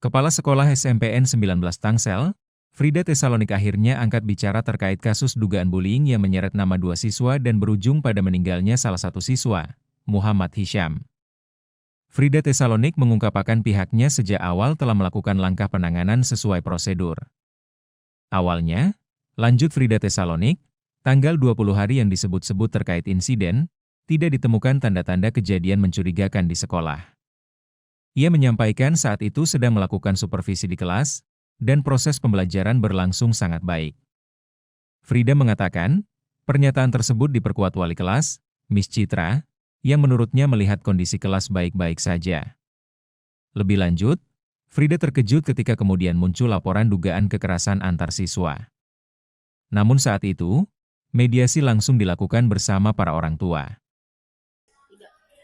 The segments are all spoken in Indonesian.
Kepala Sekolah SMPN 19 Tangsel, Frida Tesalonik akhirnya angkat bicara terkait kasus dugaan bullying yang menyeret nama 2 siswa dan berujung pada meninggalnya salah satu siswa, Muhammad Hisyam. Frida Tesalonik mengungkapkan pihaknya sejak awal telah melakukan langkah penanganan sesuai prosedur. Awalnya, lanjut Frida Tesalonik, tanggal 20 hari yang disebut-sebut terkait insiden, tidak ditemukan tanda-tanda kejadian mencurigakan di sekolah. Ia menyampaikan saat itu sedang melakukan supervisi di kelas, dan proses pembelajaran berlangsung sangat baik. Frida mengatakan, pernyataan tersebut diperkuat wali kelas, Miss Citra, yang menurutnya melihat kondisi kelas baik-baik saja. Lebih lanjut, Frida terkejut ketika kemudian muncul laporan dugaan kekerasan antar siswa. Namun saat itu, mediasi langsung dilakukan bersama para orang tua.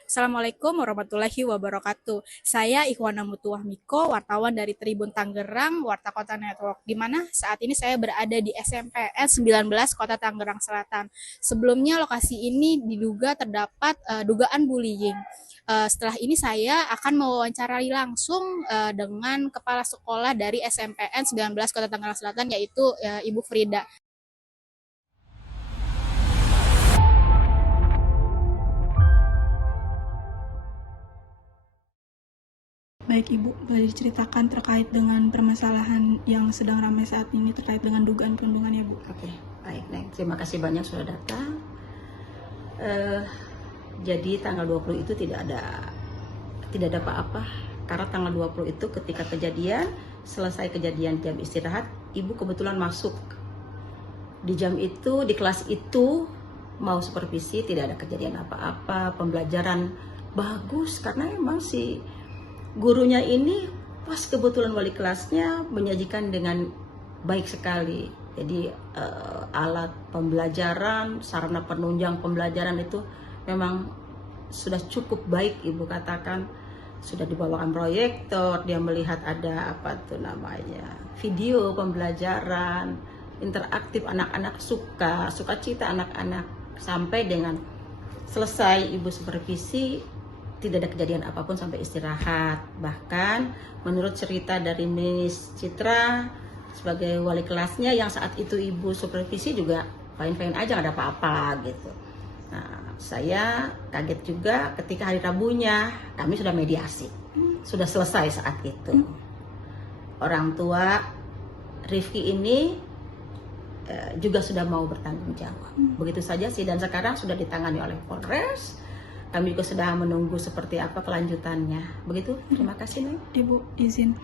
Assalamualaikum warahmatullahi wabarakatuh. Saya Ikhwana Mutuwah Miko, wartawan dari Tribun Tangerang, Warta Kota Network, di mana saat ini saya berada di SMPN 19 Kota Tangerang Selatan. Sebelumnya lokasi ini diduga terdapat dugaan bullying. Setelah ini saya akan mewawancarai langsung dengan kepala sekolah dari SMPN 19 Kota Tangerang Selatan, yaitu Ibu Frida. Baik Ibu, boleh diceritakan terkait dengan permasalahan yang sedang ramai saat ini terkait dengan dugaan perundungan ya Bu? Oke, baik Neng. Terima kasih banyak sudah datang. Jadi tanggal 20 itu tidak ada apa-apa. Karena tanggal 20 itu ketika kejadian, selesai kejadian jam istirahat, Ibu kebetulan masuk. Di jam itu, di kelas itu, mau supervisi, tidak ada kejadian apa-apa, pembelajaran bagus karena emang si gurunya ini pas kebetulan wali kelasnya menyajikan dengan baik sekali. Jadi alat pembelajaran, sarana penunjang pembelajaran itu memang sudah cukup baik, Ibu katakan. Sudah dibawakan proyektor, dia melihat ada video pembelajaran interaktif, anak-anak suka cita anak-anak, sampai dengan selesai Ibu supervisi. Tidak ada kejadian apapun sampai istirahat. Bahkan menurut cerita dari Miss Citra sebagai wali kelasnya yang saat itu Ibu supervisi juga fine-fine aja, nggak ada apa-apa gitu. Nah, saya kaget juga ketika hari Rabunya kami sudah mediasi. Sudah selesai saat itu. Orang tua Rifki ini juga sudah mau bertanggung jawab. Begitu saja sih, dan sekarang sudah ditangani oleh Polres. Kami juga sedang menunggu seperti apa kelanjutannya. Begitu, terima kasih Neng. Ibu izin,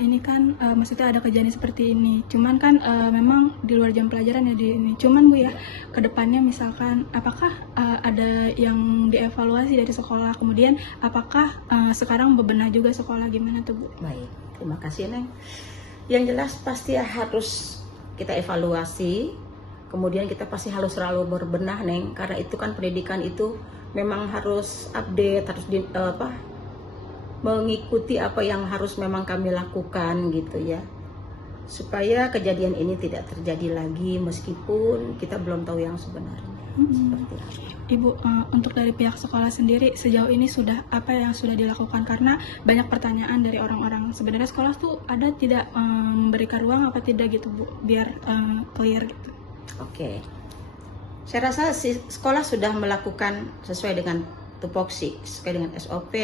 ini kan maksudnya ada kejadian seperti ini. Cuman kan memang di luar jam pelajaran ya di ini. Cuman Bu ya, kedepannya misalkan apakah ada yang dievaluasi dari sekolah? Kemudian apakah sekarang bebenah juga sekolah, gimana tuh Bu? Baik, terima kasih Neng. Yang jelas pasti harus kita evaluasi. Kemudian kita pasti harus selalu berbenah Neng, karena itu kan pendidikan itu memang harus update, harus mengikuti apa yang harus memang kami lakukan gitu ya, supaya kejadian ini tidak terjadi lagi meskipun kita belum tahu yang sebenarnya seperti apa. Ibu, untuk dari pihak sekolah sendiri sejauh ini sudah apa yang sudah dilakukan, karena banyak pertanyaan dari orang-orang, sebenarnya sekolah tuh ada tidak memberikan ruang apa tidak gitu Bu, biar clear gitu. Oke. Saya rasa sekolah sudah melakukan sesuai dengan tupoksi, sesuai dengan SOP,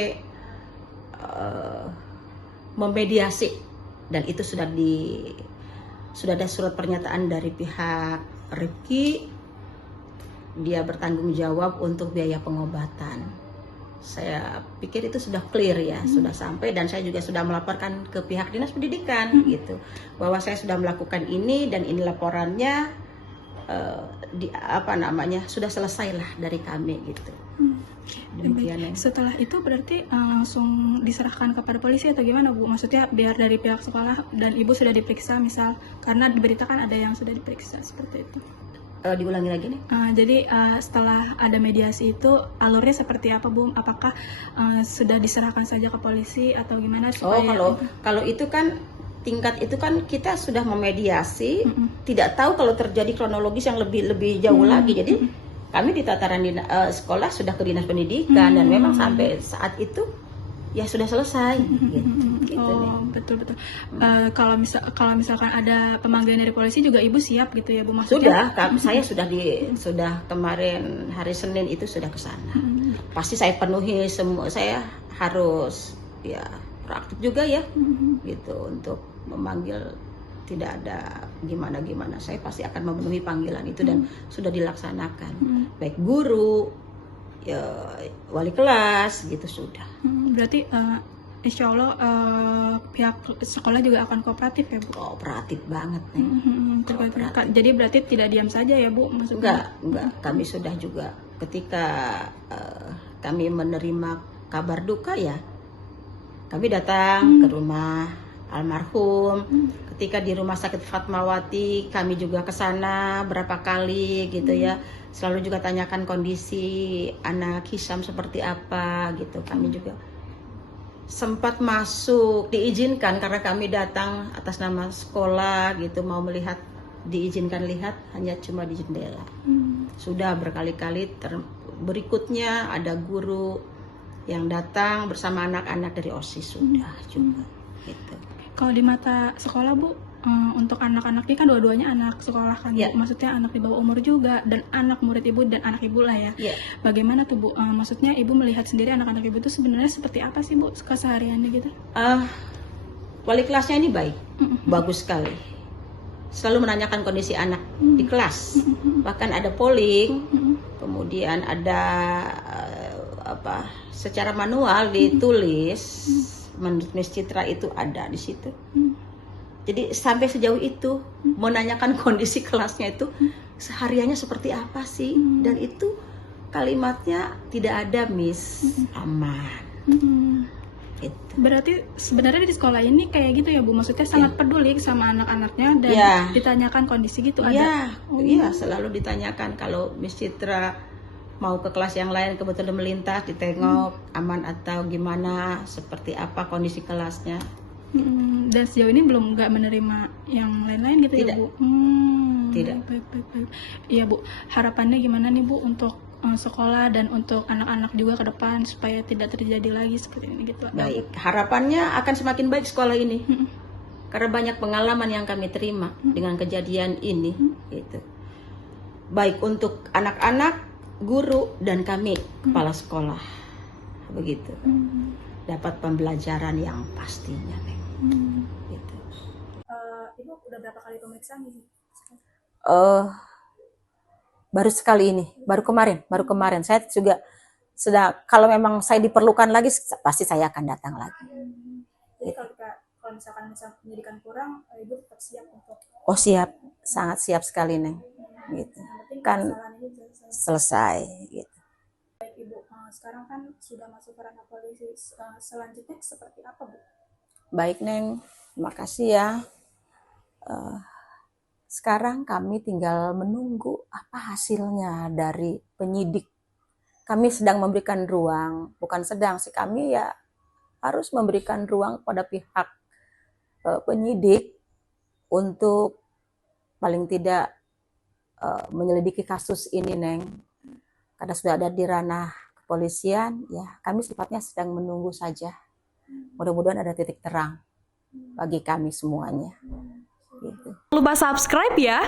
memediasi, dan itu sudah ada surat pernyataan dari pihak Rifki, dia bertanggung jawab untuk biaya pengobatan. Saya pikir itu sudah clear ya, sudah sampai, dan saya juga sudah melaporkan ke pihak dinas pendidikan gitu, bahwa saya sudah melakukan ini dan ini laporannya. Sudah selesai lah dari kami gitu. Demikian. Setelah itu berarti langsung diserahkan kepada polisi atau gimana Bu? Maksudnya biar dari pihak sekolah dan Ibu sudah diperiksa misal, karena diberitakan ada yang sudah diperiksa seperti itu. Diulangi lagi nih. Jadi setelah ada mediasi itu alurnya seperti apa Bu? Apakah sudah diserahkan saja ke polisi atau gimana supaya? Kalau itu kan tingkat itu kan kita sudah memediasi, tidak tahu kalau terjadi kronologis yang lebih jauh lagi. Jadi kami di tataran sekolah sudah ke dinas pendidikan dan memang sampai saat itu ya sudah selesai. Gitu. Betul betul. Kalau misalkan ada pemanggilan dari polisi juga ibu siap gitu ya Bu, maksudnya? Saya sudah kemarin hari Senin itu sudah ke sana. Pasti saya penuhi semua, saya harus ya proaktif juga ya, gitu untuk memanggil, tidak ada gimana, saya pasti akan memenuhi panggilan itu dan sudah dilaksanakan. Baik guru, ya, wali kelas gitu sudah. Berarti insya Allah pihak sekolah juga akan kooperatif ya Bu? Kooperatif banget nih. Kooperatif. Jadi berarti tidak diam saja ya Bu maksudnya? Enggak. Kami sudah juga ketika kami menerima kabar duka ya, kami datang ke rumah almarhum. Ketika di rumah sakit Fatmawati, kami juga ke sana berapa kali gitu ya. Selalu juga tanyakan kondisi anak Hisham seperti apa gitu. Kami juga sempat masuk, diizinkan karena kami datang atas nama sekolah gitu, mau melihat, diizinkan lihat hanya cuma di jendela. Sudah berkali-kali berikutnya ada guru yang datang bersama anak-anak dari OSIS sudah juga gitu. Kalau di mata sekolah Bu, untuk anak-anak ini kan dua-duanya anak sekolah kan Bu? Maksudnya anak di bawah umur juga dan anak murid ibu dan anak ibu lah ya. Bagaimana tuh Bu? Maksudnya ibu melihat sendiri anak-anak ibu itu sebenarnya seperti apa sih Bu kesehariannya gitu? Wali kelasnya ini baik, bagus sekali. Selalu menanyakan kondisi anak di kelas. Bahkan ada polling, kemudian ada secara manual ditulis. Menurut Miss Citra itu ada di situ. Jadi sampai sejauh itu menanyakan kondisi kelasnya itu sehariannya seperti apa sih, dan itu kalimatnya tidak ada Miss, aman. Gitu. Berarti sebenarnya di sekolah ini kayak gitu ya Bu, maksudnya sangat peduli sama anak-anaknya dan ditanyakan kondisi gitu ada? Iya, selalu ditanyakan. Kalau Miss Citra mau ke kelas yang lain kebetulan melintas, ditengok aman atau gimana, seperti apa kondisi kelasnya. Dan sejauh ini belum nggak menerima yang lain-lain gitu ya Bu? Tidak. Baik. Iya Bu, harapannya gimana nih Bu untuk sekolah dan untuk anak-anak juga ke depan supaya tidak terjadi lagi seperti ini gitu? Baik, harapannya akan semakin baik sekolah ini. Karena banyak pengalaman yang kami terima dengan kejadian ini gitu. Baik untuk anak-anak, guru, dan kami kepala sekolah, begitu. Dapat pembelajaran yang pastinya, gitu. Ibu udah berapa kali pemeriksaan ini? Baru sekali ini, baru kemarin. Saya juga sudah, kalau memang saya diperlukan lagi, pasti saya akan datang lagi. Jadi kalau misalkan pendidikan kurang, ibu tetap siap untuk? Oh siap, sangat siap sekali Neng. Gitu. Kan selesai gitu. Baik Ibu, sekarang kan sudah masuk ke ranah polisi, selanjutnya seperti apa Bu? Baik Neng, terima kasih ya. Sekarang kami tinggal menunggu apa hasilnya dari penyidik. Kami sedang memberikan ruang, bukan sedang sih, kami ya harus memberikan ruang pada pihak penyidik untuk paling tidak menyelidiki kasus ini Neng. Karena sudah ada di ranah kepolisian, ya kami sifatnya sedang menunggu saja. Mudah-mudahan ada titik terang bagi kami semuanya. Gitu. Lupa subscribe ya.